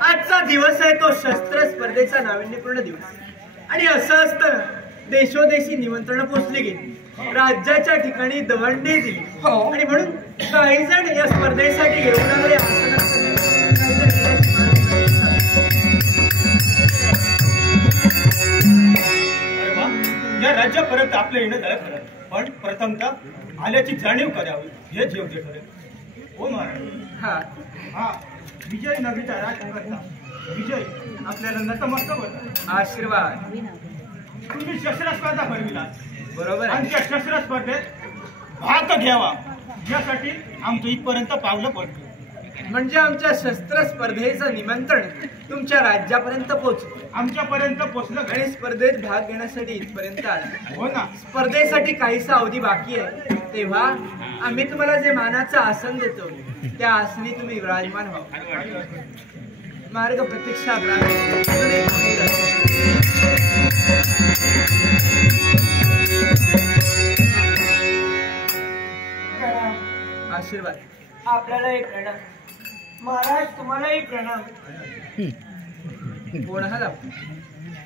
आजचा दिवस आहे तो शस्त्र स्पर्धेचा नाविन्यपूर्ण दिवस आणि असं असतं देशोदेशी निमंत्रण पोचली गेली, राज्याच्या ठिकाणी दवंडी दिली आणि म्हणून काही जण या स्पर्धेसाठी घेऊन आले. या राज्यापर्यंत आपलं येणं झालं खरं, पण प्रथमतः आल्याची जाणीव करावी हे जेवढे खरे. हो महाराज. हा विजय नगरीचा राजकर्ता विजय आपल्याला नतमस्तक आशीर्वाद. तुम्ही शस्त्र स्पर्धा भरविला बरोबर आणि त्या शस्त्र स्पर्धेत भाग घ्यावा यासाठी आमचं इथपर्यंत पावलं पडलं. म्हणजे आमच्या शस्त्र स्पर्धेचं निमंत्रण तुमच्या राज्यापर्यंत पोहोचलं, आमच्यापर्यंत पोचलं आणि स्पर्धेत भाग घेण्यासाठी इथपर्यंत आला. हो ना. स्पर्धेसाठी काहीसा अवधी बाकी आहे, तेव्हा आम्ही तुम्हाला जे मानाचं आसन देतो त्या आसनी तुम्ही विराजमान व्हा. मार्ग प्रतीक्षा आशीर्वाद. आपल्यालाही प्रणाम महाराज, तुम्हालाही प्रणाम. कोण आहात आपण?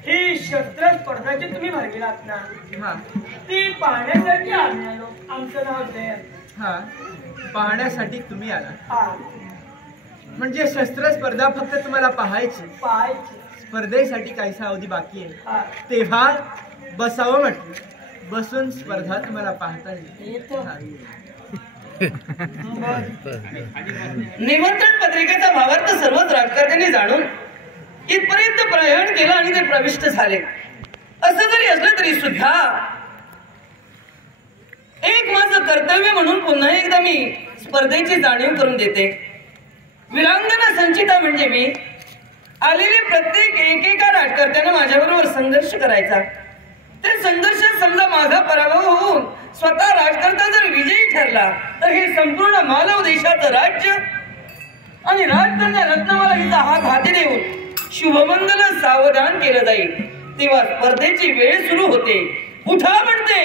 ही शस्त्र स्पर्धा जी तुम्ही भरविलात ना, हा ती पाहण्यासाठी आम्ही आलो. आमचं नाव जय. हा पाहण्यासाठी तुम्ही आला. हा म्हणजे शस्त्र स्पर्धा फक्त तुम्हाला पाहायची, स्पर्धेसाठी काहीसा अवधी बाकी आहे, तेव्हा बसावं म्हटलं. बसून स्पर्धा तुम्हाला पाहता येईल. निमंत्रण पत्रिकेचा भावार्थ सर्वच राजकारण्यांनी जाणून इथपर्यंत प्रयाण केलं आणि ते प्रविष्ट झाले. असं जरी असलं तरी सुद्धा एक माझं कर्तव्य म्हणून पुन्हा एकदा मी स्पर्धेची जाणीव करून देते. वीरांगना संचिता म्हणजे मी. आलेले प्रत्येक एकेका राजकर्त्यानं माझ्याबरोबर संघर्ष करायचा. ते संघर्षात समजा माझा पराभव होऊन स्वतः राजकर्ता जर विजयी ठरला तर हे संपूर्ण मानव देशाचं राज्य आणि राजकन्या रत्नमाला हिचा हात हाती देऊन शुभमंगल सावधान केलं जाईल. तेव्हा स्पर्धेची वेळ सुरू होते. उठा म्हणते,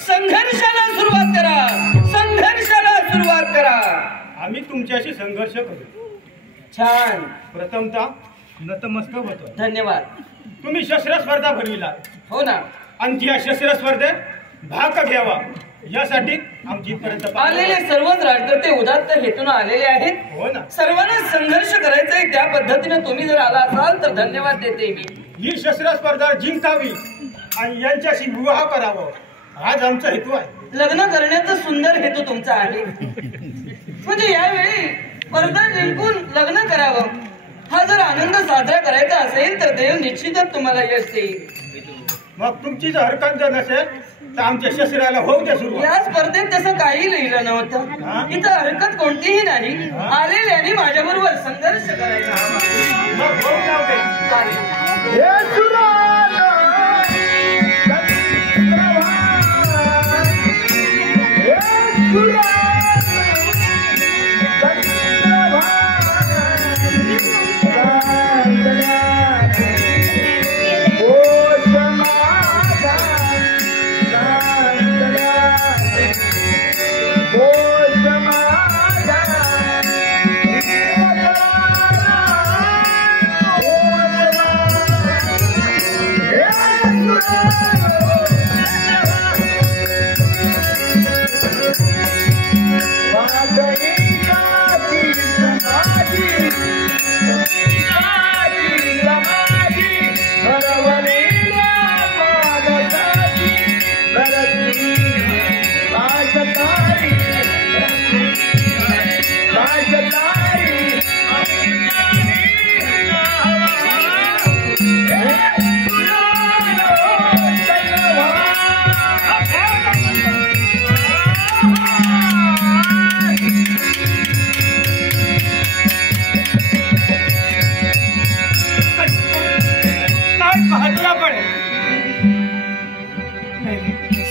संघर्षाला सुरुवात करा, संघर्षाला सुरुवात करा. आम्ही तुमच्याशी संघर्ष करू. छान. प्रथमतः नतमस्तक होतो. धन्यवाद. तुम्ही शस्त्र स्पर्धा भरविला. हो ना. आणि या शस्त्र स्पर्धेत भाग घ्यावा यासाठी आमची इथपर्यंत आलेले सर्वच राजकर्ते उदात्त हेतून आलेले आहेत. हो ना. सर्वांना संघर्ष करायचा आहे, त्या पद्धतीने तुम्ही जर आला असाल तर धन्यवाद देते मी. ही शस्त्र स्पर्धा जिंकावी आणि यांच्याशी विवाह करावा हाच आमचा हेतू आहे. लग्न करण्याचा सुंदर हेतू तुमचा आहे. म्हणजे यावेळी स्पर्धा जिंकून लग्न करावं हा जर आनंद साजरा करायचा असेल तर देव निश्चितच तुम्हाला यश देईल. मग तुमची जर हरकत जर नसेल तर आमच्या शस्त्राला होऊ द्या सुरू. या स्पर्धेत तसं काही लिहिलं नव्हतं. इथं हरकत कोणतीही नाही. आलेल्याने माझ्या बरोबर संघर्ष करायचा. मग होऊ द्या ते.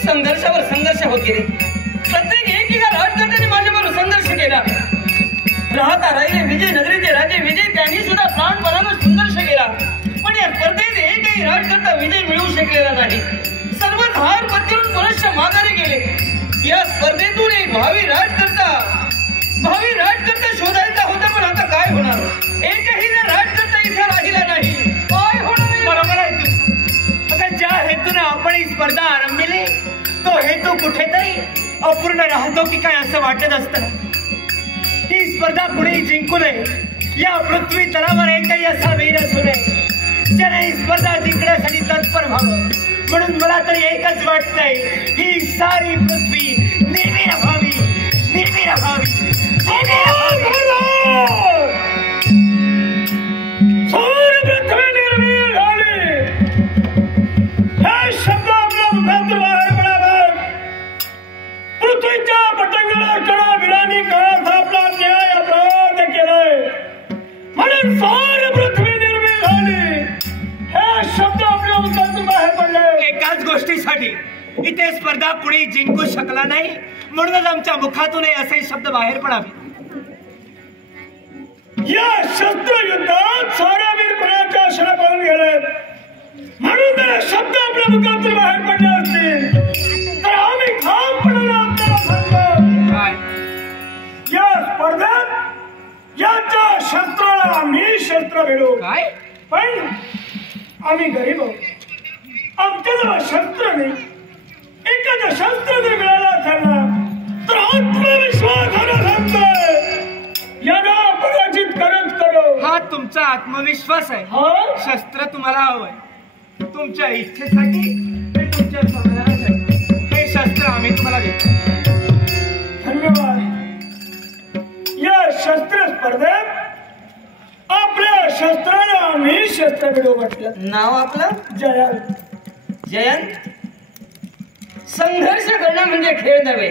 संघर्षावर संघर्ष होत गेले. प्रत्येक एकेका राजकर्त्याने माझ्याबरोबर संघर्ष केला. राहता राहिले विजय नगरीचे राजे विजय या स्पर्धेतून एक भावी राजकर्ता शोधायचा होता, पण आता काय होणार? एकही राजकर्ता इथे राहिला नाही. काय होणार? बरोबर आहे तू. आता ज्या हेतूने आपण ही स्पर्धा आरंभिली तो हेतू कुठेतरी अपूर्ण राहतो की काय असं वाटत असतं. ही स्पर्धा कुणीही जिंकू नये, या पृथ्वी तलावर एकही असा वीर असू नये ज्याने ही स्पर्धा जिंकण्यासाठी तत्पर व्हावं. म्हणून मला तरी एकच वाटतंय, ही सारी पृथ्वी निर्भीड व्हावी. पृथ्वीच्या पटंगाला कडा विरानी काळात आपला न्याय अपराध केलाय, म्हणून सारी पृथ्वी निर्भीड झाली. हे शब्द आपल्या मुखातून बाहेर पडले. एकाच गोष्टीसाठी इथे स्पर्धा कुणी जिंकू शकला नाही, म्हणूनच आमच्या मुखातून असे शब्द बाहेर पडावे. या शस्त्र युद्धात साऱ्या वीरपणाच्या आशा पाहून गेले, म्हणून जर शब्द आपल्या मुखातून बाहेर पडले असतील तर आम्ही ठामपणाने आपल्याला सांगतो, या स्पर्धेत याच्या शस्त्राला आम्ही शस्त्र भिडू. काय? पण आम्ही गरीब आहोत, आमच्याजवळ शस्त्र नाही. एखादं शस्त्र जर मिळालं असेल ना तर आत्मविश्वासाने सांगतोय याला पराजित करत करो. हा तुमचा आत्मविश्वास आहे. हा शस्त्र तुम्हाला हवंय तुमच्या इच्छेसाठी, तुमच्या समाधानासाठी. हे शस्त्र आम्ही तुम्हाला देतो. धन्यवाद. या शस्त्र स्पर्धेत आपल्या शस्त्राला आम्ही शस्त्र भिडू म्हटलं. नाव आपलं जयंत. संघर्ष करणं म्हणजे खेळ नव्हे.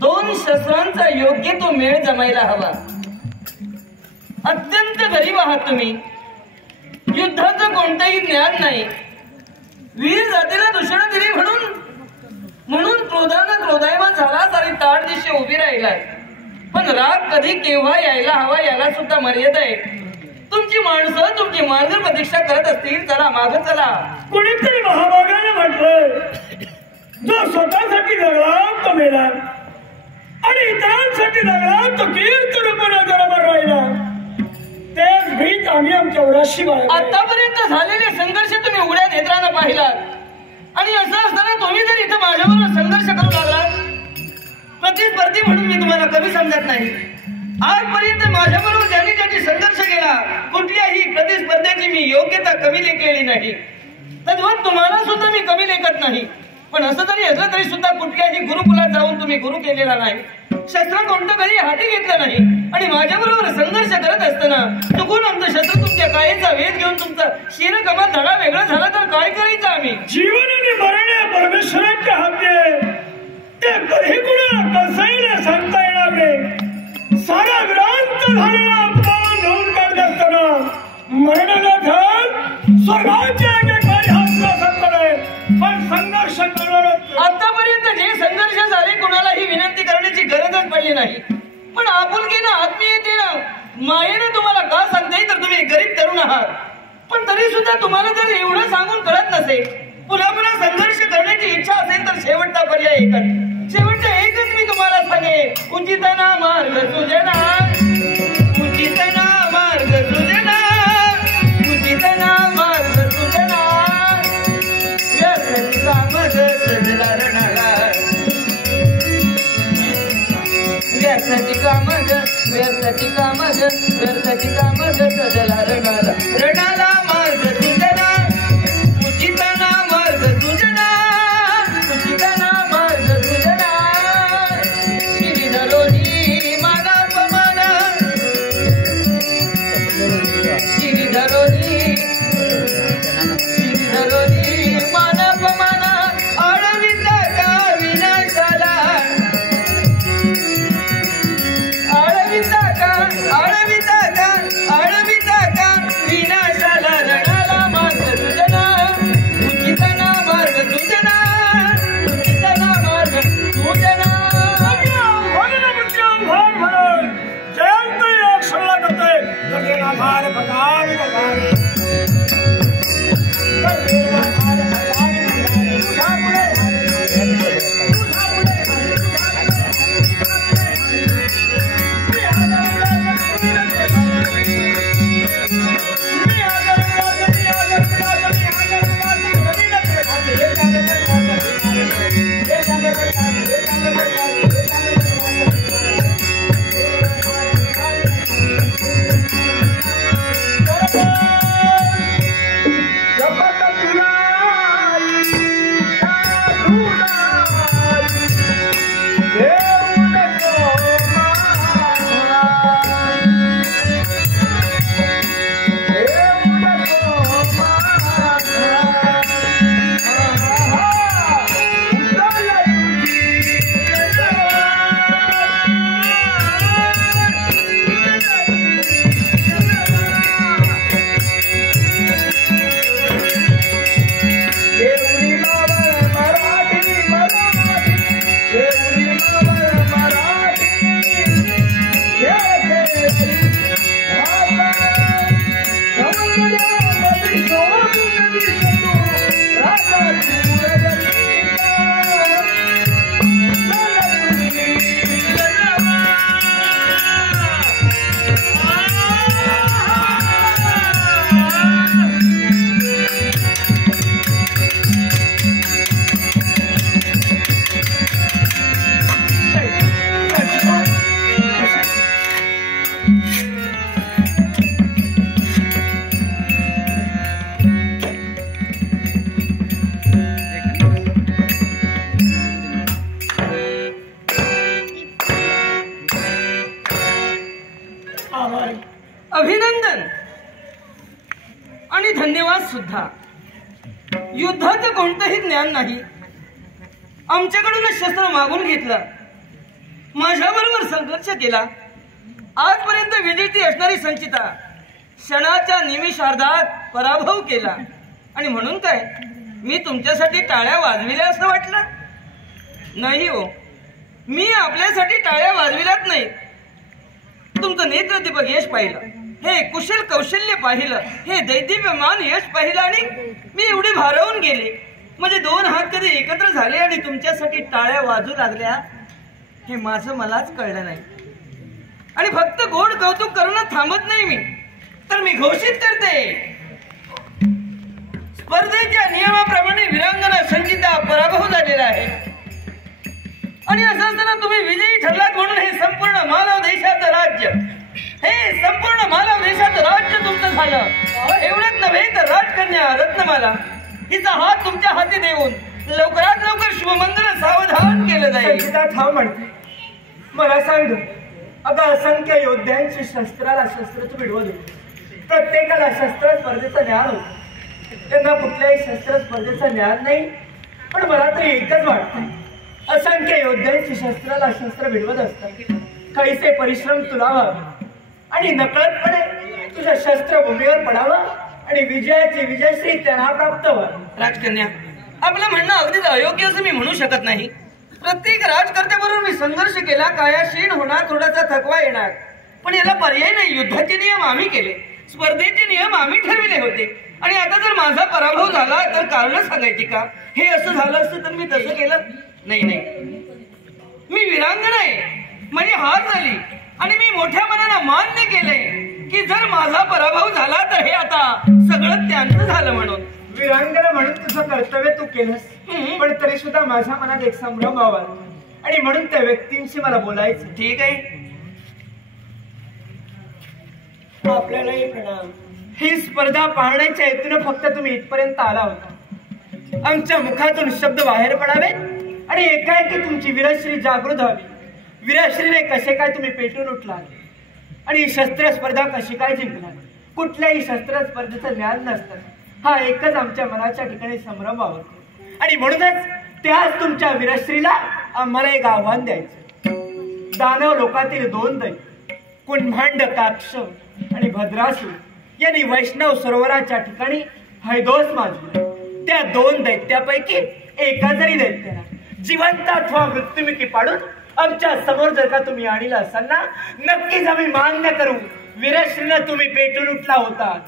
दोन शस्त्रांचा योग्य तो मेळ जमायला हवा. अत्यंत गरीब आहात तुम्ही, युद्धाचं कोणतंही ज्ञान नाही. वीर जातीला दूषण दिली म्हणून क्रोधायमान झाला सारी ताड दिशे उभी राहिलाय. पण राग कधी केव्हा यायला हवा याला सुद्धा मर्यादा आहे. तुमची माणसं तुमची मार्ग प्रतीक्षा करत असतील, चला माग चला. कोणीतरी महाभागाने म्हटलंय, जो स्वतःसाठी जगला तो मेला आणि इतरांसाठी जगला तो कीर्तनपणे जरावर राहिला. तेच भीत आम्ही आमच्या उराशी बाळगली. आतापर्यंत झालेले संघर्ष तुम्ही उघड्या नेत्रानं पाहिलात आणि असं असताना तुम्ही जर इथं माझ्याबरोबर संघर्ष करू लागलात, प्रतिस्पर्धी म्हणून मी तुम्हाला कमी समजत नाही. आजपर्यंत माझ्याबरोबर ज्यांनी संघर्ष केला, कुठल्याही प्रतिस्पर्ध्याची मी योग्यता कमी लेखलेली नाही. तद्वत तुम्हाला सुद्धा मी कमी लेखत नाही. पण असं जरी असलं तरी सुद्धा कुठल्याही गुरुकुलात जाऊन तुम्ही गुरु केलेला नाही, शस्त्र कोणतं कधी हाती घेतलं नाही आणि माझ्याबरोबर संघर्ष करत असताना चुकून आमचं शस्त्र तुमच्या काळेचा वेध घेऊन तुमचा शिर कमाल धडा वेगळा झाला तर काय करायचं आम्ही? जीवन आणि मरण या परमेश्वराच्या हाती आहे. ते कधी कुणा कसंही सांगता येणार नाही. सारा विरांत झालेला अपमान धुवून काढत असताना मरणाला झाल स्वर्गाच्या एकेकाळी हातला सकल आहे. पण संघर्ष करणारच. आतापर्यंत जे संघर्ष झाले कुणालाही विनंती करण्याची गरजच पडली नाही. पण आपुलकीनं आत्मीयतेनं मायेनं तुम्हाला का सांगते तर तुम्ही गरीब तरुण आहात. पण तरी सुद्धा तुम्हाला जर एवढं सांगून कळत नसेल, पुन्हा पुन्हा संघर्ष करण्याची इच्छा असेल तर शेवटचा पर्याय एकच मी तुम्हाला सांगेन, उचित ना मार्ग सुजना, उचित ना मार्ग सुजना, उचित ना मार्ग सुजना. व्यर्थाची कामग सजला रणाला, व्यर्थाची कामग, व्यर्थाची कामग, व्यर्थाची कामग सजला रणाला. रणाला मार्ग सुजना, उचित ना मार्ग सुजना, उचित ना मार्ग सुजना. श्रीधरोनी मानापमान, श्रीधरोनी, श्रीधरोनी मानापमान. आळविता का विनाशाला, आळविता का, आळविता का, आळविता का विनाशाला. रणाला मार्ग सुजना, उचित ना मार्ग सुजना, उचित ना मार्ग सुजना. जयंत या क्षणाला करतोय गगनाधार भगावी भगावी. गगनाधार भगावी भगावी. अभिनंदन आणि धन्यवाद सुद्धा. युद्धाचं कोणतंही ज्ञान नाही. आमच्याकडून शस्त्र मागून घेतलं, माझ्याबरोबर संघर्ष केला. आजपर्यंत विजेती असणारी संचिता क्षणाच्या निमिषार्धात पराभव केला. आणि म्हणून काय मी तुमच्यासाठी टाळ्या वाजविल्या असं वाटलं? नाही हो, मी आपल्यासाठी टाळ्या वाजविल्यात नाही. तुमचं नेत्रदीपक यश पाहिलं, हे कुशल कौशल्य पाहिलं, हे दैदिप्यमान यश पाहिलं आणि मी एवढी भारावून गेले. म्हणजे दोन हात कधी एकत्र झाले आणि तुमच्यासाठी टाळ्या वाजू लागल्या हे माझं मलाच कळलं नाही. आणि फक्त गोड कौतुक करून थांबत नाही मी, तर मी घोषित करते, स्पर्धेच्या नियमाप्रमाणे वीरांगना संचिता पराभव झालेला आहे. आणि असं असताना तुम्ही विजयी ठरलात म्हणून हे संपूर्ण मानव देशाचं राज्य, हे संपूर्ण मानव देशाचं राज्य तुमचं झालं. एवढंच नव्हे तर राजकन्या रत्नमाला हिचा हात तुमच्या हाती देऊन लवकरात लवकर शुभमंगल सावधान केलं जाईल. थांब म्हणते, मला सांग, अगं असंख्य योद्ध्यांची शस्त्राला शस्त्र तू भिडवत होती. प्रत्येकाला शस्त्र स्पर्धेचं ज्ञान होतं, त्यांना कुठल्याही शस्त्र स्पर्धेचं ज्ञान नाही. पण मला तरी एकच वाटतं, असंख्य योद्ध्यांची शस्त्राला शस्त्र भिडवत असतात. कैसे परिश्रम तुला व्हावे आणि नकळतपणे तुझ्या शस्त्रभूमीवर पडावं आणि विजयाची विजयश्री त्यांना प्राप्त व्हावी. राजकन्या, आपलं म्हणणं अगदीच अयोग्य असं मी म्हणू शकत नाही. प्रत्येक राजकर्त्याबरोबर मी संघर्ष केला, कायाशीण होणार, थोडासा थकवा येणार, पण याला पर्याय नाही. युद्धाचे नियम आम्ही केले, स्पर्धेचे नियम आम्ही ठरविले होते. आणि आता जर माझा पराभव झाला तर कारण सांगायची का? हे असं झालं असतं तर मी तसं केलं नाही. मी वीरांगना आहे, माझी हार झाली आणि मी मोठ्या मनानं मान्य केलंय की जर माझा पराभव झाला तर हे आता सगळं त्यांचं झालं. म्हणून वीरांगना म्हणून तुझं कर्तव्य तू केलंस, पण तरी सुद्धा माझ्या मनात एक संभ्रम व्हावा आणि म्हणून त्या व्यक्तींशी मला बोलायचं. ठीक आहे, आपल्यालाही प्रणाम. ही स्पर्धा पाहण्याच्या हेतून फक्त तुम्ही इथपर्यंत आला होता. आमच्या मुखातून शब्द बाहेर पडावे आणि एकाएकी तुमची वीरश्री जागृत व्हावी. वीरश्रीने कसे काय तुम्ही पेटून उठला आणि शस्त्र स्पर्धा कशी काय जिंकला. कुठल्याही शस्त्र स्पर्धेचं ज्ञान नसतं, हा एकच आमच्या मनाच्या ठिकाणी संभ्रम वावरतो. आणि म्हणूनच त्याच तुमच्या वीरश्रीला आम्हाला एक आव्हान द्यायचं. दानव लोकातील दोन दैत्य कुंभांड काक्ष आणि भद्रासूर यांनी वैष्णव सरोवराच्या ठिकाणी हैदोस माजला. त्या दोन दैत्यापैकी एका जरी दैत्याला जिवंत अथवा मृत्युमुखी पाडून आमच्या समोर जर का तुम्ही आणलं असाल ना, नक्कीच आम्ही मान्य करू वीरश्रीनं तुम्ही पेटून उठला होता.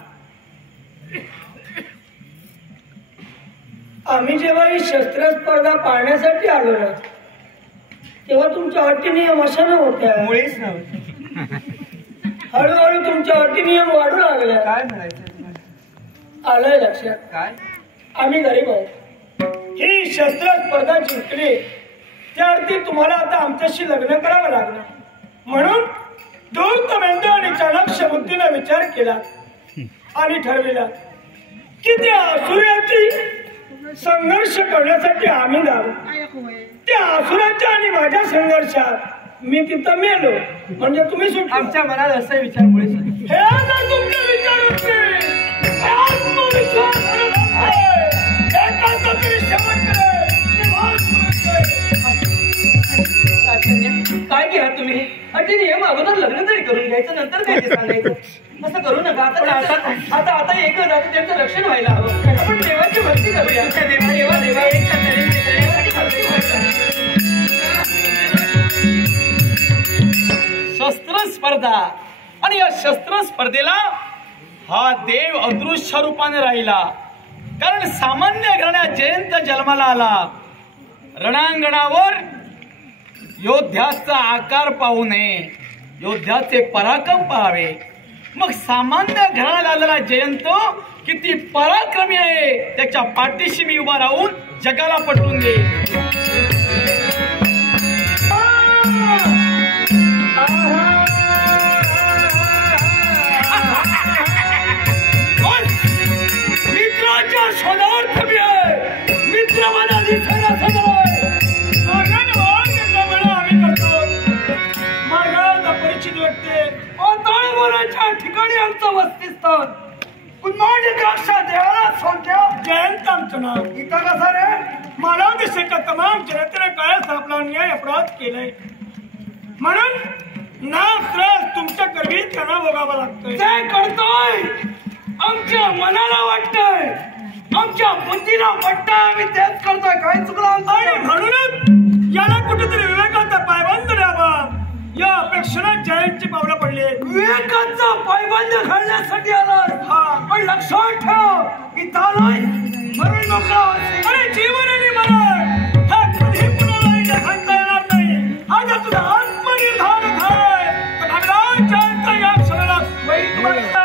आम्ही जेव्हा ही शस्त्र स्पर्धा पाहण्यासाठी आलो ना, तेव्हा तुमच्या अटी नियम अशा नव्हत्या. मुळीच नव्हते. हळूहळू तुमच्या अटी नियम वाढू लागल्या. काय म्हणायचं तुम्हाला? आलंय लक्षात. काय? आम्ही गरीब आहोत. ही शस्त्र स्पर्धा जिंकली त्या अर्थी तुम्हाला आता आमच्याशी लग्न करावं लागलं. म्हणून धूर्त मेंदू आणि चाणक्य बुद्धीने विचार केला आणि ठरविला की त्या असुराची संघर्ष करण्यासाठी आम्ही जाऊ. त्या असुराच्या आणि माझ्या संघर्षात मी तिथं मेलो म्हणजे तुम्ही सुटला. आमच्या मनात असे विचार मुळीच नाही. हे आता तुमचे विचार होते. आत्मविश्वास एकाचा तरी शेवट काय केला तुम्ही? अटी नियम अगोदर लग्न तरी करून घ्यायचं, नंतर काय ते सांगायचं. असं करू नका. आता एक जातं त्यांचं रक्षण व्हायला हवं. आपण देवाची भक्ती करूया. देवा देवा एक शस्त्र स्पर्धा आणि या शस्त्र स्पर्धेला हा देव अदृश्य रूपाने राहिला. कारण सामान्य घराण्यात जयंत जन्माला आला. रणांगणावर योद्ध्याचा आकार पाहू नये, योद्ध्याचे पराक्रम पाहावे. मग सामान्य घराण्यात आलेला जयंत किती पराक्रमी आहे त्याच्या पाठीशी मी उभा राहून जगाला पटवून देईन. मित्राच्या शोधार्थ मी आहे. मित्र मला दिसायला सदर आहे. आम्ही करतो. मार्गात अपरिचित व्यक्ती राजाच्या ठिकाणी आमचं वसतिस्थान कुंभांडी काक्षा देवाला सोडल्या जयंत आमचं नाव इथं कसं रे मानव देशाच्या तमाम जनतेने काळात आपला अन्याय अपराध केलाय म्हणून नाव त्रास तुमच्या गर्भीत त्यांना भोगावा लागतोय ते करतोय आमच्या मनाला वाटतंय आमच्या बुद्धीला वाटतंय आम्ही तेच करतोय काही चुकलं आणि म्हणूनच याला कुठेतरी विवेकाचा पायबंद द्यावा या अपेक्षेने जयंतची पावलं पडली विवेकाचा पायबंद घालण्यासाठी आलाय हा पण लक्षात ठेव इथं आलाय मरण नको अरे जीवन आणि मरण हा कधी कुणाला सांगता येणार नाही आज तुझा आत्मनिर्धार झालाय तर भगवान जयंत या क्षणाला वैरी तुम्हाला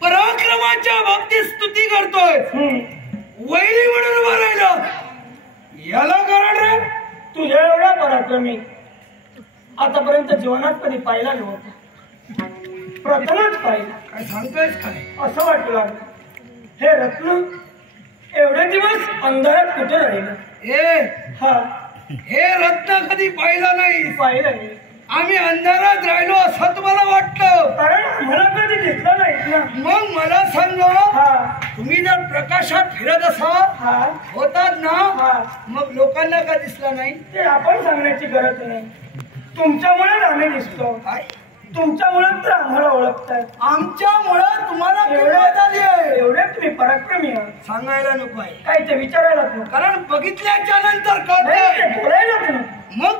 पराक्रमाच्या बाबतीत स्तुती करतोय वैरी म्हणून उभा राहिला याला कारण रे तुझ्या एवढा पराक्रमी आतापर्यंत जीवनात कधी पाहिला नव्हता प्रथमच पाहिला काय सांगतोयस काय असं वाटलं हे रत्न एवढे दिवस अंधारात कुठे राहिलं हे रत्न कधी पाहिला नाही आम्ही अंधारात राहिलो असं तुम्हाला वाटलं कारण मला कधी दिसलं नाही ना मग मला सांगा तुम्ही जर प्रकाशात फिरत असा होतात ना मग लोकांना का दिसला नाही ते आपण सांगण्याची गरज नाही तुमच्यामुळे आम्ही दिसतो तुमच्यामुळे तर आम्हाला ओळखताय आमच्यामुळे तुम्हाला एवढे तुम्ही पराक्रमी आहात सांगायला नको आहे काय ते विचारायला नको कारण बघितल्याच्या नंतर कळतंय बोलायला नको मग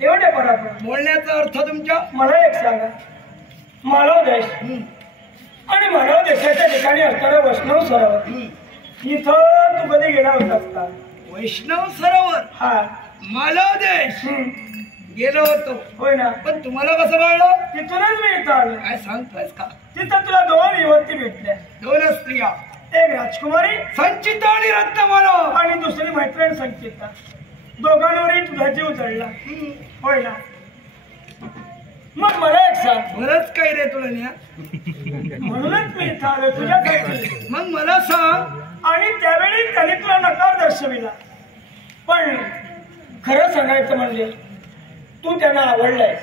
एवढे पराक्रम बोलण्याचा अर्थ तुमच्या मला एक सांगा मानव देश आणि मानव देशाच्या ठिकाणी असणारा वैष्णव सरोवर इथं तू कधी गेला होतास का वैष्णव सरोवर मालव देश गेलो होतो होय ना पण तुम्हाला कसं कळलं तिथूनच मी इथं आलो काय सांगतोयस का तिथं तुला 2 युवती भेटल्या 2 स्त्रिया एक राजकुमारी संचिता आणि रत्नमाला आणि दुसरी मैत्रीण संचिता दोघांवरही तुझा जीव जळला होय ना मग मला एक सांग बरंच काही रे तुला म्हणूनच मी इथं आलो तुझ्यासाठी मग मला सांग आणि त्यावेळी त्याने तुला नकार दर्शविला पण खरं सांगायचं म्हणजे तू त्यांना आवडलायस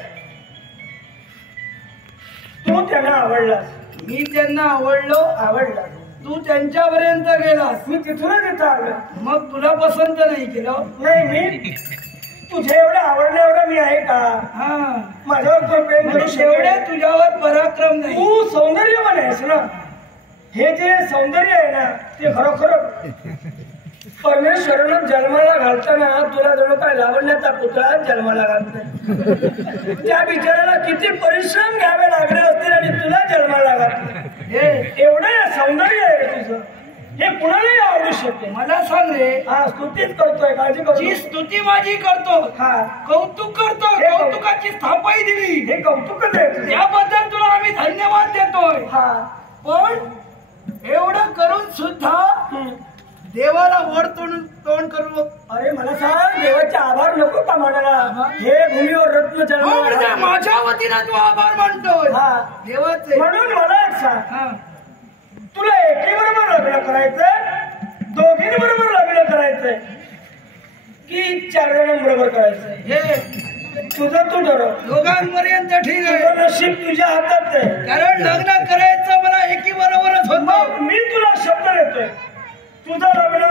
मी त्यांना आवडला आवडला तू त्यांच्यापर्यंत गेलास, मी तिथूनच इथं आलो. मग तुला पसंत नाही केलं? नाही, मी तुझ्या एवढं आवडलं एवढं मी आहे का? हा, माझ्यावर तो प्रेम करू एवढे तुझ्यावर पराक्रम नाही. तू सौंदर्यवान आहेस ना. हे जे सौंदर्य आहे ना ते खरोखर परमेश्वरानं जन्माला घालताना तुला जणू काय लावण्याचा पुतळा जन्माला घालतोय. त्या बिचाराला किती परिश्रम घ्यावे लागले असतील आणि तुला जन्माला घातलं. हे एवढं सौंदर्य आहे तुझं, हे कुणालाही आवडू शकते. मला सांग रे. हा, स्तुतीच करतोय, काळजी करतो. जी स्तुती माझी करतो. हा, कौतुक करतो, कौतुकाची स्थापही दिली. हे कौतुकच आहे, त्याबद्दल तुला आम्ही धन्यवाद देतोय. हा, पण एवढं करून सुद्धा देवाला वर तोंड करू. अरे मला सांग, देवाचे आभार नको का म्हणाला? हे भूमीवर रत्न चढवणार माझ्या वतीनं तू आभार मानतोय. हा, देवाचे. म्हणून मला एक सांग, तुला एकीबरोबर लग्न करायचंय, दोघींबरोबर लग्न करायचंय की 4 जणांबरोबर करायचंय? हे तुझं तू ठरव. दोघांपर्यंत ठीक आहे, नशीब तुझ्या हातात आहे. कारण लग्न करायचं मला एकीबरोबरच होतं. मी तुला शब्द देतोय, तुझं लग्न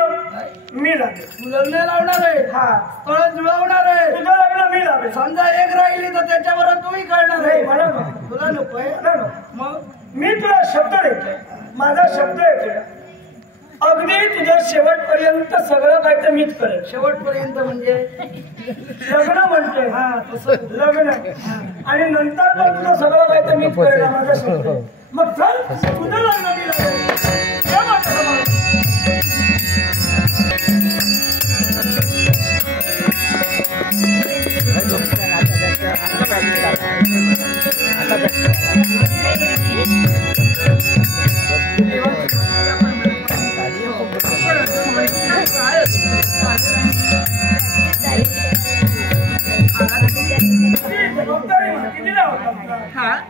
मी लावेल. तू लग्न लावणार आहे? हा, स्थळ जुळवणार आहे. तुझं लग्न मी लावेल. समजा एक राहिली तर त्याच्याबरोबर तूही करणार आहे. मला तुला नकोय? मग मी तुला शब्द देतोय, माझा शब्द येतोय. अगदी तुझ्या शेवटपर्यंत सगळं काय तर मीच करेल. शेवटपर्यंत म्हणजे लग्न म्हणतोय. हा, तसं लग्न. आणि नंतर पण तुझं सगळं काय तर मीच करेल, माझा शब्द. मग चल, तुझं लग्न मी लावेल.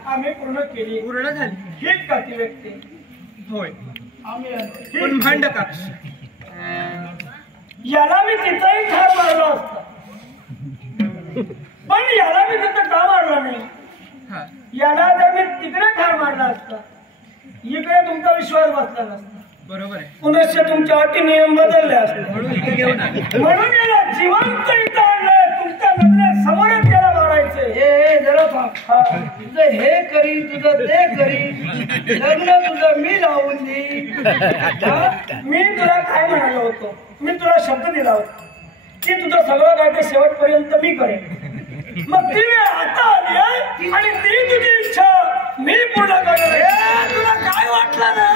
आम्ही पूर्ण केली. पूर्ण झाली. हीच का ती व्यक्ती? होय, ब्रह्मांड काक्ष. याला मी तिथंही ठार मारला असता, पण याला मी तिथं का मारला नाही? याला जर मी तिकडे ठार मारला असता, इकडे तुमचा विश्वास बसला नसता. बरोबर आहे. पुनश्च तुमच्या अटी नियम बदलले असते. म्हणून याला जिवंत इथं आणलंय. तुमच्या नजरेसमोरच याला मारायचंय. हे जरा थांब. तुझं हे करी, तुझं ते करी, लग्न तुझं मी लावून देईन. मी तुला काय म्हणालो होतो? मी तुला शब्द दिला होता की तुझं सगळं काय ते शेवटपर्यंत मी करेन. मग ती वेळ आता आली आहे आणि ती तुझी इच्छा मी पूर्ण करणार. तुला काय वाटलं ना?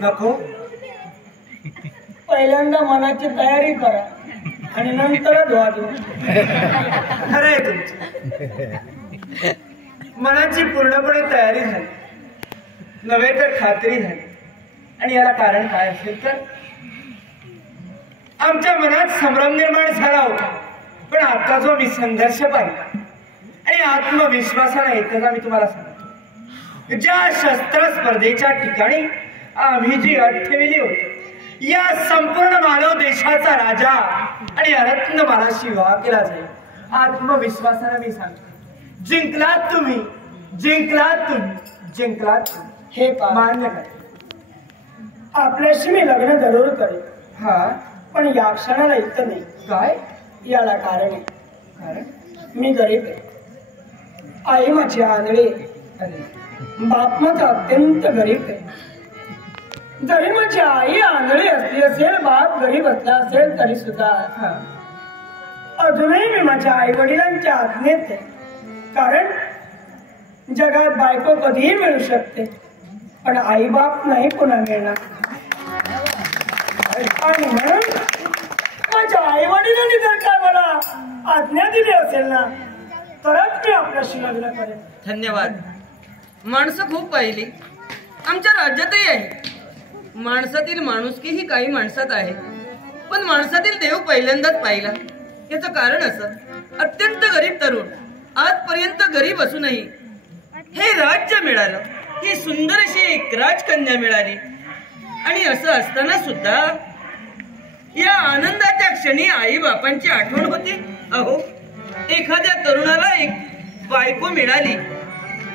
नको, पहिल्यांदा मनाची तयारी करा आणि नंतरच वाजू. खरंय तुमचं. मनाची पूर्णपणे तयारी झाली, नव्हे तर खात्री झाली. आणि याला कारण काय असेल तर आमच्या मनात संभ्रम निर्माण झाला होता, पण आता जो मी संघर्ष पाहिला आणि आत्मविश्वासाने एकदा मी तुम्हाला सांगतो, ज्या शस्त्र स्पर्धेच्या ठिकाणी आम्ही जी अट ठेवली होती, या संपूर्ण मानव देशाचा राजा आणि रत्नमालाशी विवाह केला जाईल. आत्मविश्वासाने मी सांगतो, जिंकलात तुम्ही, जिंकलात तुम्ही, जिंकलात तुम्ही. हे मान्य करा. आपल्याशी मी लग्न जरूर करेन, हा पण या क्षणाला इथं नाही. काय याला कारण आहे. कारण? मी गरीब आहे. आई माझी आंधळी आहे. अरे बाप माझा अत्यंत गरीब आहे. जरी माझी आई आंधळी असली असेल, बाप गरीब असला असेल, तरी सुद्धा हा अजूनही मी माझ्या आई वडिलांच्या आज्ञेत आहे. कारण जगात बायको कधीही मिळू शकते, पण आई बाप नाही पुन्हा मिळणार. आणि म्हणून माझ्या आई वडिलांनी जर काय मला आज्ञा दिली असेल ना, तरच मी आपल्याशी लग्न करेन. धन्यवाद. माणसं खूप पाहिली, आमच्या राज्यातही आहे. माणसातील माणुसकी ही काही माणसात आहे, पण माणसातील देव पहिल्यांदाच पाहिला. याचं कारण असं, अत्यंत गरीब तरुण आजपर्यंत गरीब असूनही हे राज्य मिळालं, ही सुंदर अशी एक राजकन्या मिळाली. आणि असं असताना सुद्धा या आनंदाच्या क्षणी आई बापांची आठवण होती. अहो, एखाद्या तरुणाला एक बायको मिळाली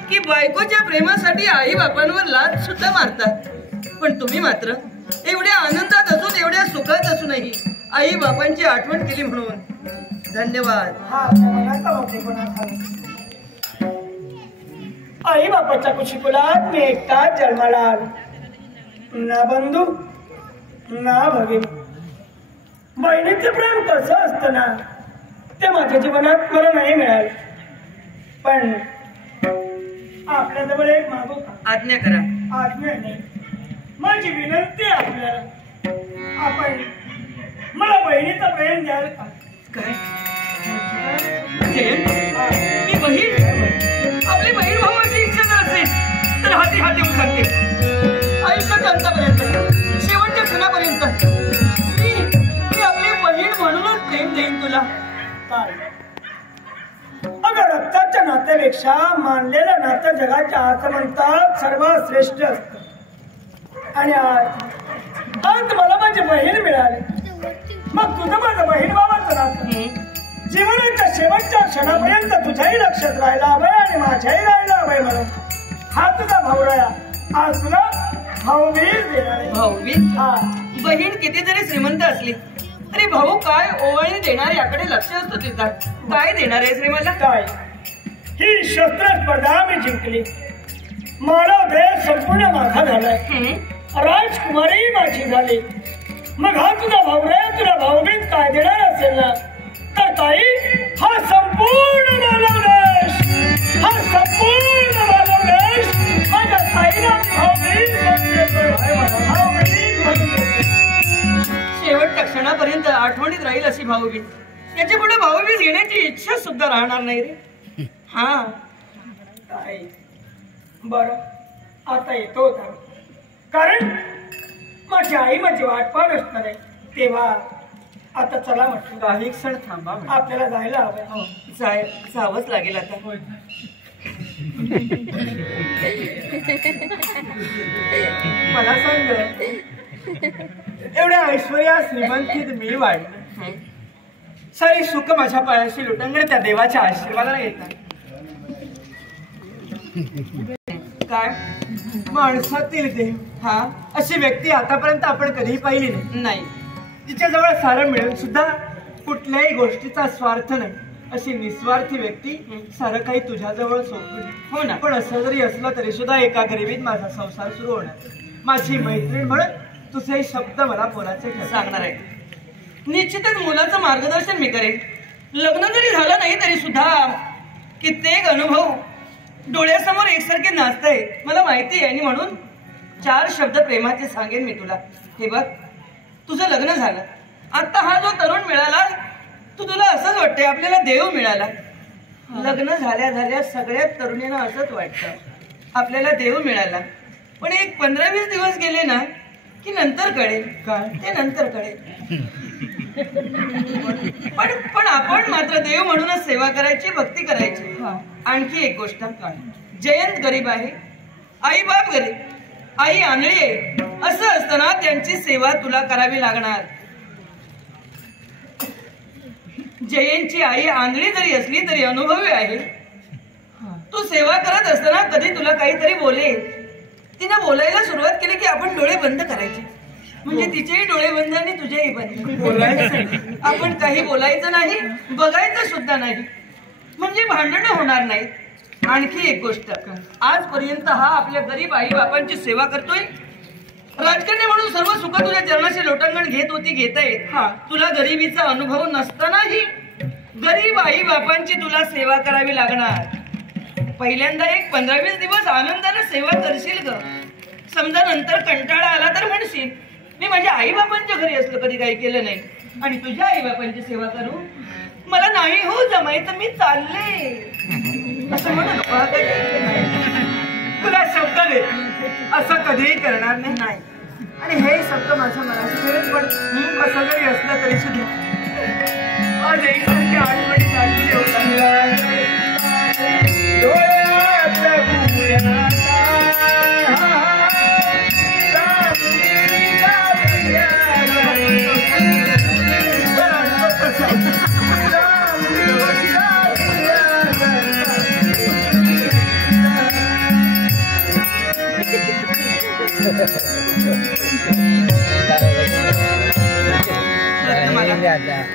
की बायकोच्या प्रेमासाठी आई बापांवर लाथ सुद्धा मारतात. पण तुम्ही मात्र एवढ्या आनंदात असून, एवढ्या सुखात असूनही आई बापांची आठवण केली, म्हणून धन्यवाद. आई बापाच्या कुशीकुलात मी एकटाच जन्माला आलो. ना बंधू ना भगिनी. बहिणीचे प्रेम कसं असतं ना, ते माझ्या जीवनात मला नाही मिळालं. पण आपल्याजवळ एक मागू का? आज्ञा करा. आज्ञा नाही, माझी विनंती आहे आपल्याला. आपण मला बहिणीचं प्रेम द्याल का? काय मी बहीण? आपली बहीण भाऊ अशी इच्छा जर असेल तर हाती हात देऊ शकते. आयुष्याच्या अंतापर्यंत, शेवटच्या क्षणापर्यंत मी आपली बहीण म्हणूनच प्रेम देईन तुला. काय? अगं, रक्ताच्या नात्यापेक्षा मानलेलं नातं जगाच्या आसमंतात सर्वात श्रेष्ठ असतं. आणि आज मला माझी बहीण मिळाली, मग तुझं माझं बहीण भावाचं नातं जीवनाच्या शेवटच्या क्षणापर्यंत तुझ्याही लक्षात राहायला हवंय आणि माझ्याही राहायला हवंय. म्हणून हा तुझा भाऊ राया, आज तुला भाऊबीज देणार आहे. भाऊबीज? हा. बहीण किती जरी श्रीमंत असली तरी भाऊ काय ओवाळणी देणार याकडे लक्ष असतो तिचा. काय देणार आहे श्रीमंत? काय? ही शस्त्र स्पर्धा मी जिंकली, मानव देश संपूर्ण माझा झालाय, राजकुमारी माझी झाली. मग हा तुझा भाऊ रे, तुला भाऊबीज काय देणार असेल ना, तर ताई, हा संपूर्ण मानव देश, हा संपूर्ण मानव देश माझ्या ताईला भाऊबीज शेवटच्या क्षणापर्यंत आठवणीत राहील अशी भाऊबीज. याच्या पुढे भाऊबीज घेण्याची इच्छा सुद्धा राहणार नाही रे. हा ताई, बरं आता येतो होता, कारण माझी आई माझी वाट पाहत असणार आहे. तेव्हा आता चला म्हटलं, काही क्षण थांबा. आपल्याला जायला हवं. जावंच लागेल आता. मला सांग, एवढ्या ऐश्वर्या श्रीमंतीत मी वाढले, सारी सुख माझ्या पायाशी लुटंगणे त्या देवाच्या आशीर्वादाला येतात. काय? माणसातील देव हा अशी व्यक्ती आतापर्यंत आपण कधीही पाहिली नाही. तिच्याजवळ सारं मिळून सुद्धा कुठल्याही गोष्टीचा स्वार्थ नाही, अशी निस्वार्थी व्यक्ती सारं काही तुझ्याजवळ सोडून. हो ना. पण असं जरी असलं तरी सुद्धा एका गरिबीत माझा संसार सुरू होणार. माझी मैत्रीण म्हणून तुझे शब्द मला पोराचे सांगणार आहे. निश्चितच मुलाचं मार्गदर्शन मी करेन. लग्न जरी झालं नाही तरी सुद्धा कित्येक अनुभव डोळ्यासमोर एकसारखे नाचताय मला माहिती आहे. आणि म्हणून 4 शब्द प्रेमाचे सांगेन मी तुला. हे बघ, तुझं लग्न झालं, आता हा जो तरुण मिळाला, तुला असंच वाटतंय आपल्याला देव मिळाला. लग्न झाल्या झाल्या सगळ्याच तरुणींना असंच वाटतं आपल्याला देव मिळाला. पण एक 15-20 दिवस गेले ना की नंतर कळेल. काय? ते नंतर कळेल. पण आपण मात्र देव म्हणूनच सेवा करायची, भक्ती करायची. आणखी एक गोष्ट, जयंत गरीब आहे, आई बाप गरीब, आई आंधळी आहे, असं असताना त्यांची सेवा तुला करावी लागणार. जयंतची आई आंधळी जरी असली तरी अनुभवी आहे. तू सेवा करत असताना कधी तुला काहीतरी बोलेल, तिनं बोलायला सुरुवात केली की आपण डोळे बंद करायचे. म्हणजे तिचेही डोळे बंद आणि तुझेही बंद. बोलायचं आपण काही बोलायचं नाही, बघायचं सुद्धा नाही, म्हणजे भांडणं होणार नाही. आणखी एक गोष्ट, आजपर्यंत हा आपल्या गरीब आई बापांची सेवा करतोय. राजकारणी म्हणून सर्व सुख तुझ्या चरणाशी लोटांगण घेत होती, घेता येत. तुला गरिबीचा अनुभव नसतानाही गरीब आई बापांची तुला सेवा करावी लागणार. पहिल्यांदा एक 15-20 दिवस आनंदाने सेवा करशील ग. समजा नंतर कंटाळा आला तर म्हणशील मी माझ्या आई बापांच्या घरी असलं कधी काही केलं नाही आणि तुझ्या आई बापांची सेवा करू मला नाही हो जमायचं, मी चालले असं म्हणून तुला शब्द दे असं कधीही करणार नाही. आणि हे शब्द माझ्या मनाशी खरंच पण असं जरी असलं तरी सुद्धा आज एकसारखी आठवणी काढून ठेवतात.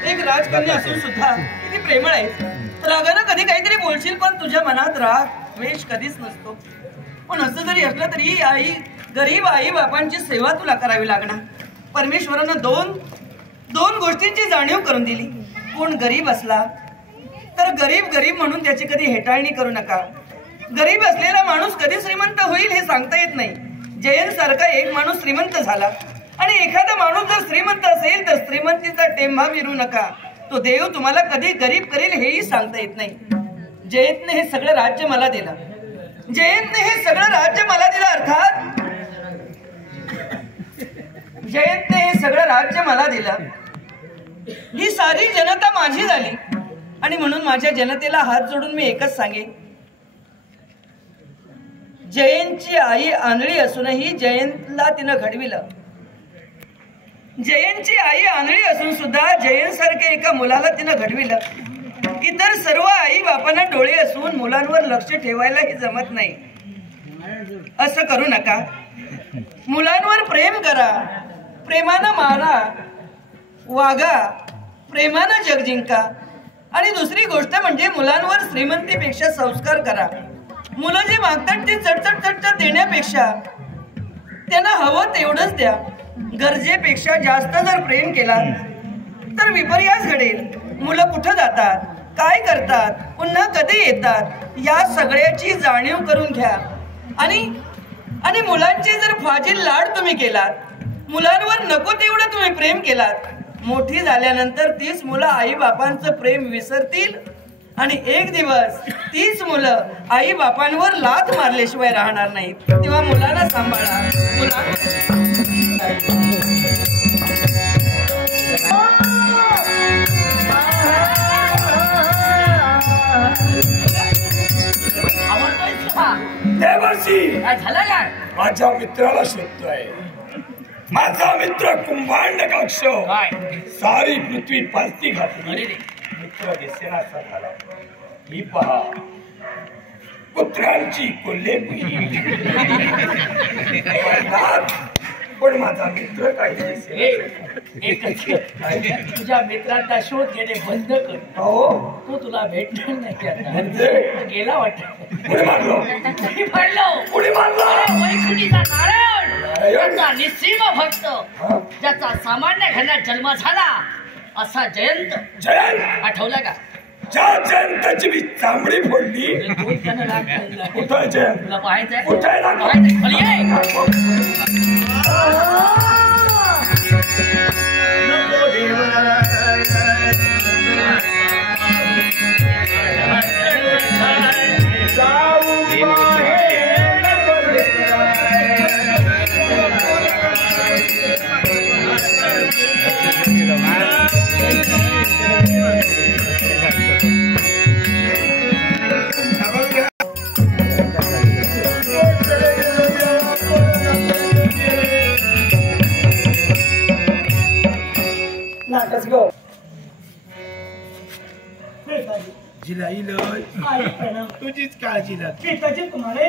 एक राजकन्या असून सुद्धा किती प्रेमळ आहे. रागानं कधी काहीतरी बोलशील पण तुझ्या मनात राग द्वेष कधीच नसतो. पण असं जरी असलं तरी गरीब आई बापांची सेवा तुला करावी लागणार. परमेश्वरानं दोन गोष्टींची जाणीव करून दिली. कोण गरीब असला तर गरीब म्हणून त्याची कधी हेटाळणी करू नका. गरीब असलेला माणूस कधी श्रीमंत होईल हे सांगता येत नाही. जयंत सारखा एक माणूस श्रीमंत झाला आणि एखादा माणूस जर श्रीमंत असेल तर श्रीमंतीचा टेंभा विरू नका. तो देव तुम्हाला कधी गरीब करेल हेही सांगता येत नाही. जयंतने हे सगळं राज्य मला दिलं. जयंतने हे सगळं राज्य मला दिलं. अर्थात जयंतने हे सगळं राज्य मला दिलं. ही सारी जनता माझी झाली आणि म्हणून माझ्या जनतेला हात जोडून मी एकच सांगेन, जयंतची आई आंधळी असूनही जयंतला तिनं घडविलं. जयंतची आई आंधळी असून सुद्धा जयंत सारख्या एका मुलाला तिनं घडविलं. इतर सर्व आई बापांना डोळे असून मुलांवर लक्ष ठेवायलाही जमत नाही. असं करू नका. मुलांवर प्रेम करा, प्रेमानं मारा, वागा, प्रेमानं जग जिंका. आणि दुसरी गोष्ट म्हणजे मुलांवर श्रीमंतीपेक्षा संस्कार करा. मुलं जे मागतात ते चटचट देण्यापेक्षा त्यांना हवं तेवढंच द्या. गरजेपेक्षा जास्त जर प्रेम केला तर विपर्यास घडेल. मुलं कुठं जातात, काय करतात, पुन्हा कधी येतात या सगळ्याची जाणीव करून घ्या. आणि मुलांचे जर फाजील लाड तुम्ही केलात, मुलांवर नको तेवढं तुम्ही प्रेम केलात, मोठी झाल्यानंतर तीच मुलं आई बापांचं प्रेम विसरतील आणि एक दिवस तीच मुलं आई बापांवर लाथ मारल्याशिवाय राहणार नाहीत. तेव्हा मुलांना सांभाळा. देवर्षी झालं काय? माझ्या मित्राला शोधतोय. माझा मित्र कुंभांड कक्ष सारी पृथ्वी पालती घातली. मित्र दिसेना झाला. ही पहा पुत्रांची कोल्हेपुरी. पण माझा मित्र काही तुझ्या मित्राचा शोध घेणे बंद कर. हो तो तुला भेटणार नाही आता. म्हणजे गेला वाटत. पुढे मारलो पुढे मारलो. वैकुंठीचा नारायण त्याचा निस्सीम भक्त, ज्याचा सामान्य घरात जन्म झाला असा जयंत. आठवला का? ज्या जयंताची मी चांबडी फोडली. कुठं जयंत? तुला पाहायचंय? कुठं खाली ये. तुझीच काळजी तुम्हाला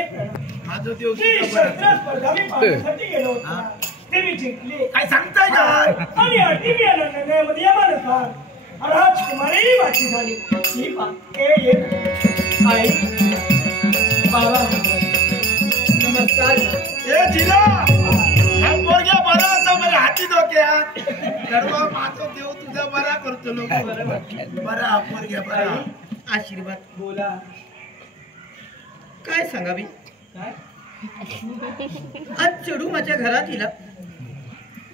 माझं देव स्पर्धा मी पाहण्यासाठी गेलो होतो. ते मी जिंकले. काय सांगताय काय? आणि अटी निर्णयामध्ये यमानुसार राजकुमारी वाची झाली. ही पा हे आई बाबा नमस्कार. ए जिला हा पोरग्या बरा असा मला हाती डोक्यात गडवा माझा देव तुझा बरा करतो लोक बरा पोरग्या बरा आशीर्वाद बोला. काय सांगावी काय आज चेडू माझ्या घरात इला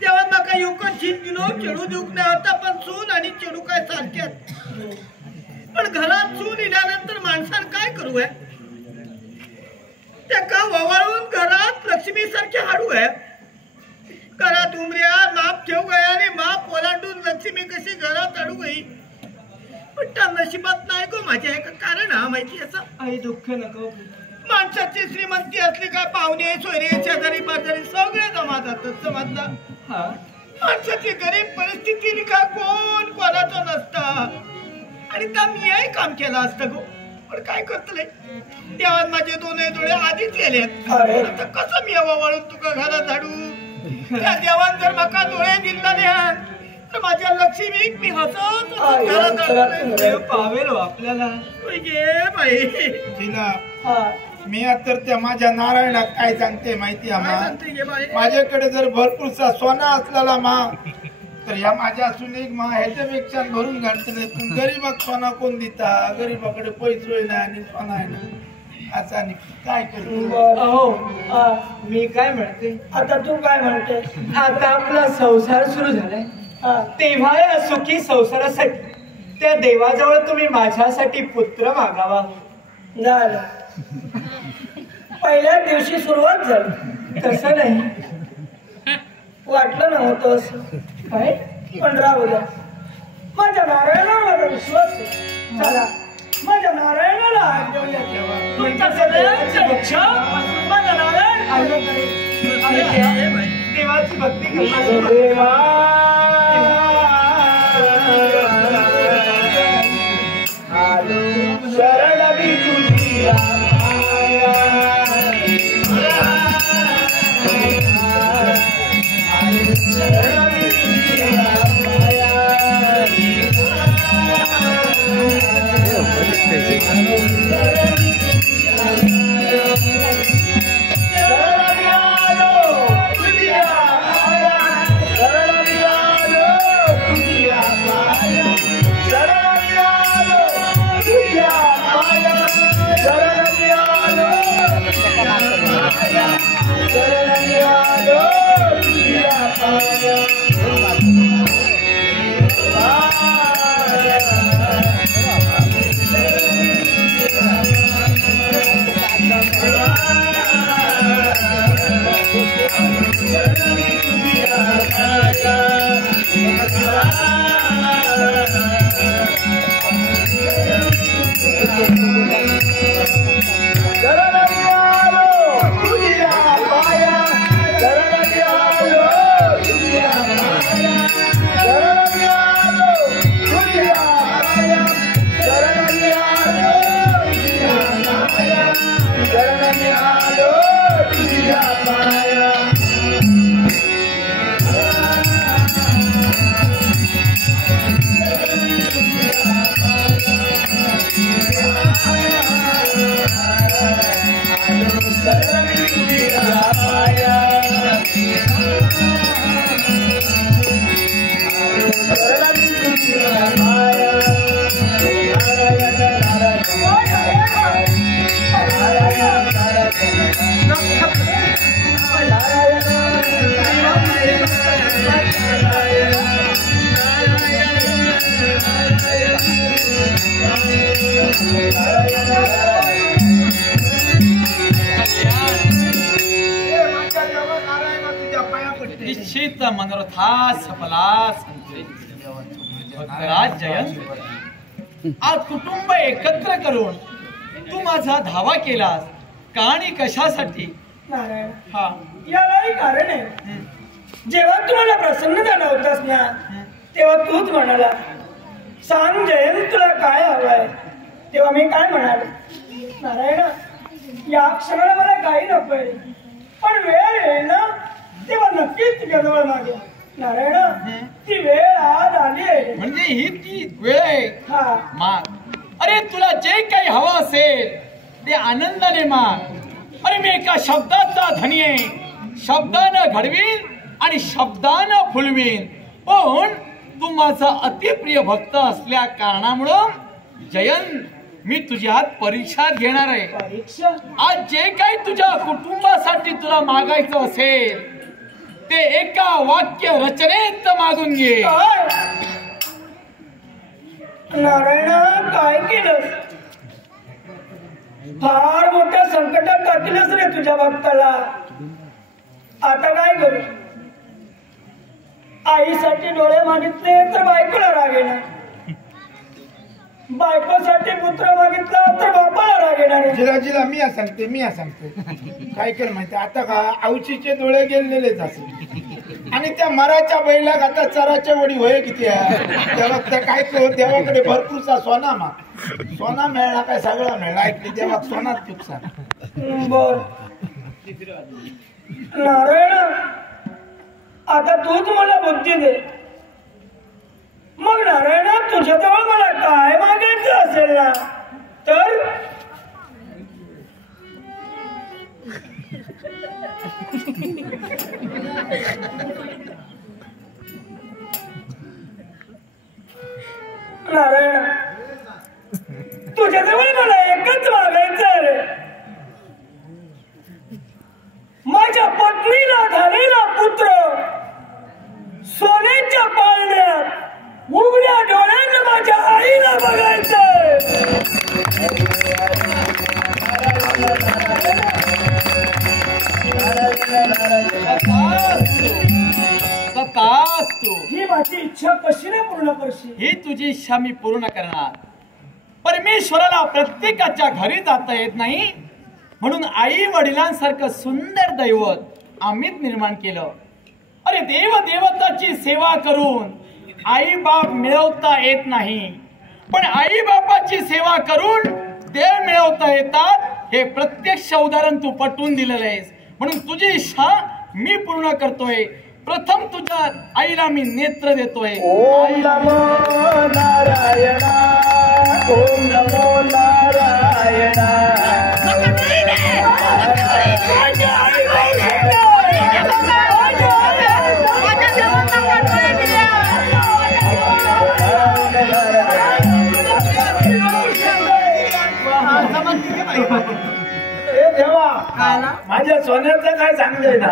तेव्हा माका येऊन जीत दिलो चेडू देऊक नाही होता पण सून आणि चेडू काय सारख्यात पण घरात सून इल्यानंतर माणसानं काय करू आहे त्या ववाळून घरात लक्ष्मी सारखे हाडू आहे घरात उमऱ्या माप ठेवू गया आणि माप ओलांडून लक्ष्मी कशी घरात अडू गई पण त्या नशिबात नाही गो माझ्या एका कारण हा माहिती असं आई दुःख नको. माणसाची श्रीमंती असली काय पाहुणे सोयरे शेजारी पाजारी सगळे जमा जातात समजला. हा माणसाची गरीब परिस्थिती का कोण कोणाचं नसतं आणि त्या मीही काम केलं असतं गो पण काय करतले तेव्हा माझे दोन्ही डोळे आधीच गेलेत. आता कसं मी वळून तुका घरात झाडू त्या देवान जर मका डोळे दिला नाही तर माझ्या लक्ष्मी मी हसत घरात देव पावेल हो आपल्याला. गे बाई तिला मी तर त्या माझ्या नारायणात काय सांगते माहिती आहे माझ्याकडे जर भरपूरसा सोना असलेला मा तर या माझ्या असून एक मा ह्याच्यापेक्षा भरून घालते नाही पण गरीबाक सोना कोण देता गरीबाकडे पैसे नाही आणि सोना आहे ना असा आणि काय करू. अहो मी काय म्हणते आता तू काय म्हणते. आता आपला संसार सुरू झालाय तेव्हा या सुखी संसारासाठी त्या देवाजवळ तुम्ही माझ्यासाठी पुत्र मागावा. झालं पहिल्या दिवशी सुरुवात झाली. तसं नाही वाटलं नव्हतं असं काय पण राहू द्या. माझ्या नारायणावर माझा विश्वास आहे. चला माझ्या नारायणाला हात देऊया. तुमच्या सगळ्यांची भक्षा माझ्या नारायण देवाची भक्ती करणार. निश्चित मनोरथा सफला भक्तराज जयंत आज कुटुंब एकत्र करून तू माझा धावा केलास का आणि कशासाठी. नारायण हा यालाही कारण आहे. जेव्हा तुम्हाला प्रसन्न झाला होतास ना तेव्हा तूच म्हणाला सांग जयंत तुला काय हवंय. तेव्हा मी काय म्हणालो नारायण या क्षणाला मला काही नकोय पण वेळ येईल ना तेव्हा नक्कीच तुझ्याजवळ मागे. नारायण, ती वेळ आज आली आहे. म्हणजे ही ती वेळ आहे. हा, माग. अरे तुला जे काही हवं असेल ते आनंदाने माग. अरे मी एका शब्दाचा धनी आहे. शब्दानं घडवीन आणि शब्दानं फुलवीन. पण तू माझा अतिप्रिय भक्त असल्या कारणामुळं जयंत, मी तुझ्यात परीक्षा घेणार आहे. परीक्षा? आज जे काही तुझ्या कुटुंबासाठी तुला मागायचं असेल ते एका वाक्य रचनेत मागून घे. काय नारायण, काय केलं? फार मोठ्या संकटात टाकलंच रे तुझ्या भक्ताला. आता काय करू? आईसाठी डोळे मागितले तर बायकोला राग येणार, बायकोसाठी पुत्र मागितला तर बापाला राग येणार. जिला मी सांगते काय कर माहिती आता का औशीचे डोळे गेलेलेच असेल आणि त्या मराच्या बैलाक आता चराच्या वडी होय किती आहे. तेव्हा त्या काय करू, देवाकडे भरपूरसा सोना मिळाला काय सगळा मिळाला ऐकली तेव्हा सोनात चुकसा. बर नारायण, आता तूच मला बुद्धी दे. मग नारायण, तुझ्याजवळ मला काय मागायचं असेल ना तर नारायण, तुझ्याजवळ मला एकच मागायचं रे. माझ्या पत्नीला झालेला पुत्र सोन्याच्या पाळण्यात उघड्या डोळ्यानं माझ्या आईला बघायचंय. ही माझी इच्छा कशी नाही पूर्ण करशील? ही तुझी इच्छा मी पूर्ण करणार. परमेश्वराला प्रत्येकाच्या घरी जाता येत नाही म्हणून आई वडिलांसारखं सुंदर दैवत आम्हीच निर्माण केलं. अरे देव देवताची सेवा करून आई बाप मिळवता येत नाही, पण आई बापाची सेवा करून देव मिळवता येतात. हे प्रत्यक्ष उदाहरण तू पटवून दिलेलं आहेस. म्हणून तुझी इच्छा मी पूर्ण करतोय. प्रथम तुझ्या आईला मी नेत्र देतोय. ओम नमो नारायणा, ओम नमो नारायणा. माझ्या सोन्याचं काय सांगतोय ना.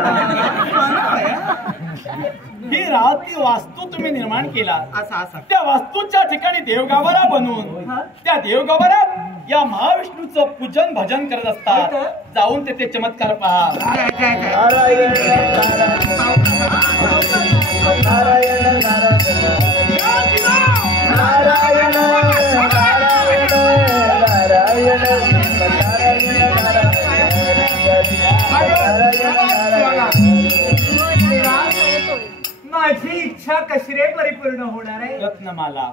ही राहती वास्तू तुम्ही निर्माण केला. त्या वास्तूच्या ठिकाणी देवगाभारा बनवून त्या देवगाभारात या महाविष्णूचं पूजन भजन करत असतात. जाऊन तेथे चमत्कार पहा. माझी इच्छा कशी रे परिपूर्ण होणार आहे? रत्नमाला,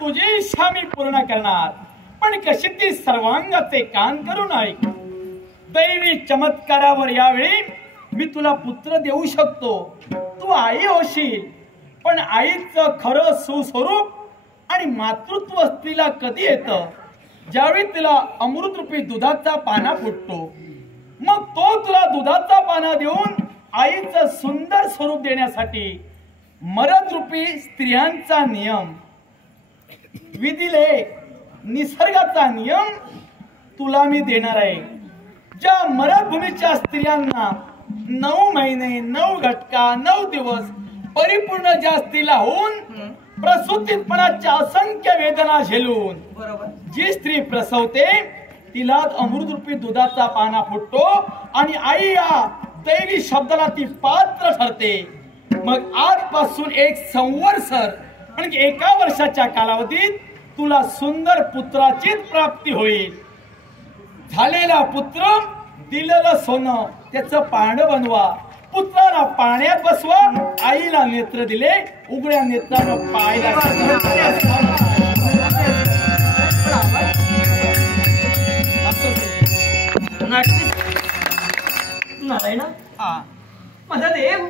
तुझी इच्छा मी पूर्ण करणार, पण कशी ती सर्वांगाचे कान करून ऐक. दैवी चमत्कारावर यावेळी मी तुला पुत्र देऊ शकतो. तू आई होशील, पण आईचं खरं सुस्वरूप आणि मातृत्व स्त्रीला कधी येतं? ज्यावेळी तिला अमृतरूपी दुधाचा पाना फुटतो. मग तो तुला दुधाचा पाना देऊन आईचं सुंदर स्वरूप देण्यासाठी मरदरूपी स्त्रियांचा नियम, विधिले निसर्गाचा नियम तुला मी देणार आहे. ज्या मरदभूमीच्या स्त्रियांना 9 महिने 9 घटका 9 दिवस परिपूर्ण ज्या स्त्रीला होऊन प्रसूतीपणाच्या असंख्य वेदना झेलून जी स्त्री प्रसवते तिला अमृतरूपी दुधाचा पाना फुटतो आणि आई या दैवी शब्दाला ती पात्र ठरते. मग आजपासून 1 संवत्सर म्हणजे 1 वर्षाच्या कालावधीत तुला सुंदर पुत्राचीच प्राप्ती होईल. झालेला पुत्र दिलेलं सोनं त्याचं पारडं बनवा. पुत्राला पाण्यात बसवा. आईला नेत्र दिले, उघड्या नेत्रानं पाहायला. नारायण, माझा देव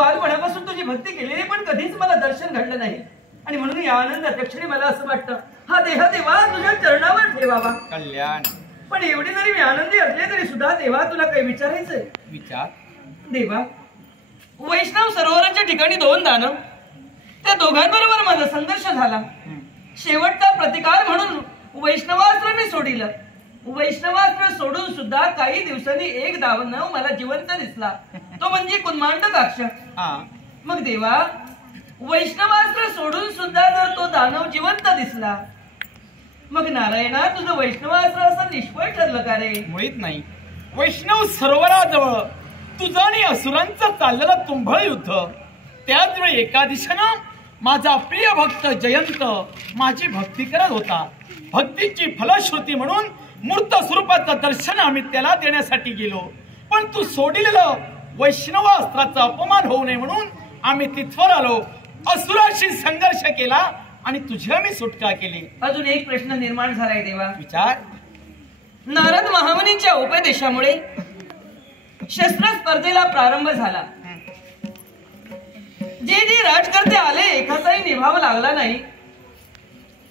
बालपणापासून तुझी भक्ती केलेली पण कधीच मला दर्शन घडलं नाही आणि म्हणून या आनंदाच्या क्षणी मला असं वाटतं हा देह देवा तुझ्या चरणावर ठेवावा. कल्याण. पण एवढी जरी मी आनंदी असले तरी सुद्धा देवा तुला काही विचारायचंय. विचार. देवा, वैष्णव सरोवराच्या ठिकाणी 2 दानव, त्या दोघांबरोबर माझा संघर्ष झाला. शेवटचा प्रतिकार म्हणून वैष्णवास्त्र मी सोडिलं. वैष्णवास्त्र सोडून सुद्धा काही दिवसांनी एक दानव मला जिवंत दिसला, तो म्हणजे कुन्मांडकाक्ष. मग देवा, वैष्णवास्त्र सोडून सुद्धा जर तो दानव जिवंत दिसला, मग नारायणा तुझं वैष्णवास्त्र असं निष्फळ ठरलं का रे? मुळीच नाही. वैष्णव सरोवराजवळ तुझं आणि असुरांचं चाललेलं तुंबळ युद्ध, त्याच वेळी एका दिशेनं माझा प्रिय भक्त जयंत माझी भक्ती करत होता. भक्तीची फलश्रुती म्हणून मूर्त स्वरूपाचं दर्शन आम्ही त्याला देण्यासाठी गेलो, पण तू सोडलेलं वैष्णवास्त्राचा अपमान होऊ नये म्हणून आम्ही तिथवर आलो, असुराशी संघर्ष केला आणि तुझी आम्ही सुटका केली. अजून एक प्रश्न निर्माण झालाय देवा. विचार. नारद महामुनींच्या उपदेशामुळे शस्त्र स्पर्धेला प्रारंभ झाला. जे राजकर्ते आले एखादाही निभाव लागला नाही.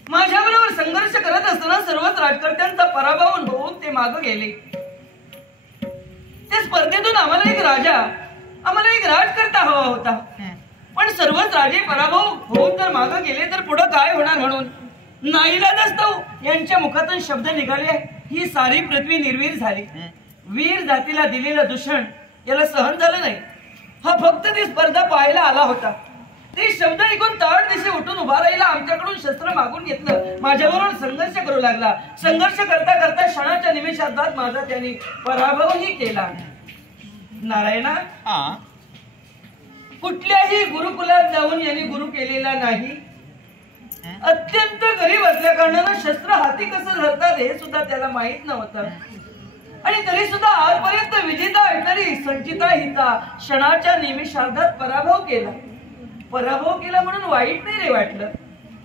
माझ्याबरोबर संघर्ष करत असताना सर्वच राजकर्त्यांचा पराभव होऊन ते मागे गेले. त्या स्पर्धेतून आम्हाला एक राजकर्ता हवा होता, पण सर्वच राजे पराभव होऊन जर मागे गेले तर पुढे काय होणार म्हणून नाईलाजास्तव यांच्या मुखातून शब्द निघाले, ही सारी पृथ्वी निर्वीर झाली. वीर जातीला दिलेलं दूषण याला सहन झालं नाही. हा फक्त ती स्पर्धा पाहायला आला होता. ते शब्द ऐकून ताड दिशे उठून उभा राहिला, आमच्याकडून शस्त्र मागून घेतलं, माझ्याबरोबर संघर्ष करू लागला. संघर्ष करता करता क्षणाच्या निमिषात माझा त्याने पराभवही केला. नारायणा, कुठल्याही गुरुकुलात जाऊन यांनी गुरु केलेला नाही. अत्यंत गरीब असल्या कारणानं शस्त्र हाती कसं धरतात हे सुद्धा त्याला माहित नव्हतं. आणि तरी सुद्धा आजपर्यंत विजेता असणारी संचिता हिचा क्षणाच्या निमिषार्धात पराभव केला म्हणून वाईट नाही रे वाटलं,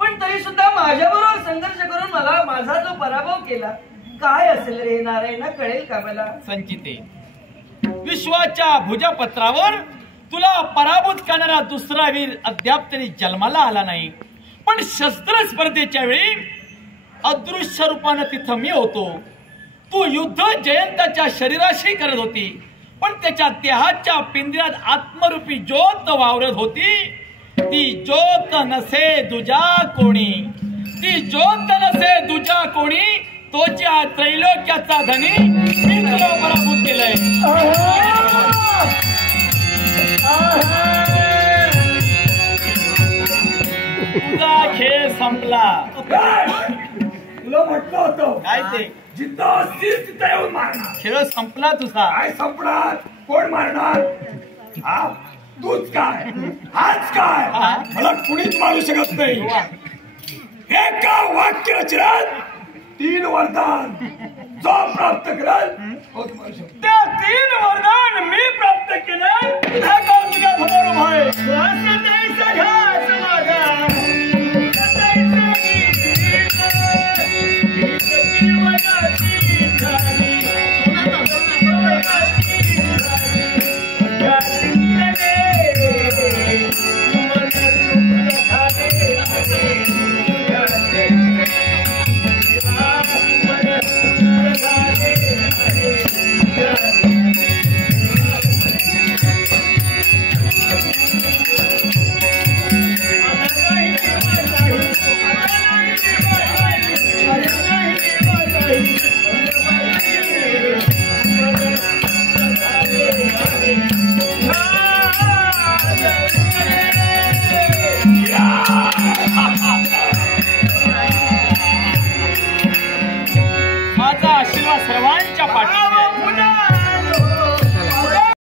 पण तरी सुद्धा माझ्याबरोबर संघर्ष करून मला माझा जो पराभव केला, काय असेल रे नारायणा, कळेल का मला? संचिते, विश्वाच्या भुजपत्रावर तुला पराभूत करणारा दुसरा वीर अद्याप तरी जन्माला आला नाही. पण शस्त्र स्पर्धेच्या वेळी अदृश्य रूपानं तिथं मी होतो. तू युद्ध जयंताच्या शरीराशी करत होती, पण त्याच्या देहाच्या पिंजऱ्यात आत्मरूपी ज्योत वावरत होती. ती ज्योत नसे दुजा कोणी, ती ज्योत नसे दुजा कोणी, तोच्या त्रैलोक्याचा धनी मी तुला पराभूत केलंय. तुझा खेळ संपला. तुला म्हटलं होतं काय ते? जिथं असतील तिथं येऊन मारणार. खेळ संपला तुझा. काय संपणार? कोण मारणार? हा तूच काय, हाच काय, मला कुणीच मारू शकत नाही. एका वाक्य रचनात 3 वरदान जो प्राप्त कराल त्या 3 वरदान मी प्राप्त केलं. तुझ्या समोर उभा आहे.